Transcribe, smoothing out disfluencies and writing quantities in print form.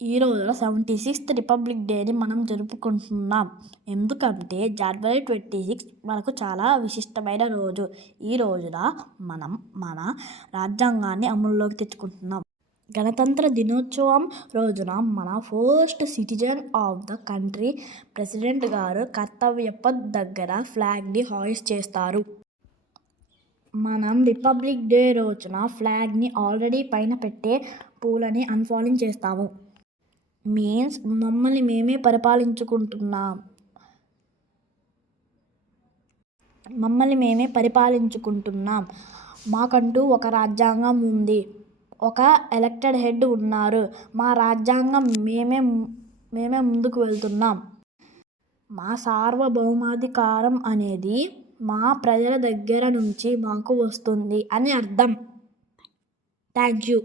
ఈ రోజున 76th republic డేని మనం జరుపుకుంటున్నాం. ఎందుకంటే జనవరి 26 మనకు చాలా విశిష్టమైన రోజు. ఈ రోజున మనం మన రాజ్యాంగాన్ని అమల్లోకి తెచ్చుకుంటున్నాం. గణతంత్ర దినోత్సవం రోజున మన first citizen of the country president గారు కర్తవ్య పథ్ దగ్గర ఫ్లాగ్ని హాయిస్ట్ చేస్తారు. మనం రిపబ్లిక్ డే రోజున ఫ్లాగ్ని ఆల్రెడీ పైన పెట్టే పూలని అన్ఫాలింగ్ చేస్తాము. మీన్స్ మమ్మల్ని మేమే పరిపాలించుకుంటున్నాం. మాకంటూ ఒక రాజ్యాంగం ఉంది. ఒక ఎలక్టెడ్ హెడ్ ఉన్నారు. మా రాజ్యాంగం మేమే ముందుకు వెళ్తున్నాం. మా సార్వభౌమాధికారం అనేది మా ప్రజల దగ్గర నుంచి మాకు వస్తుంది అని అర్థం. Thank you.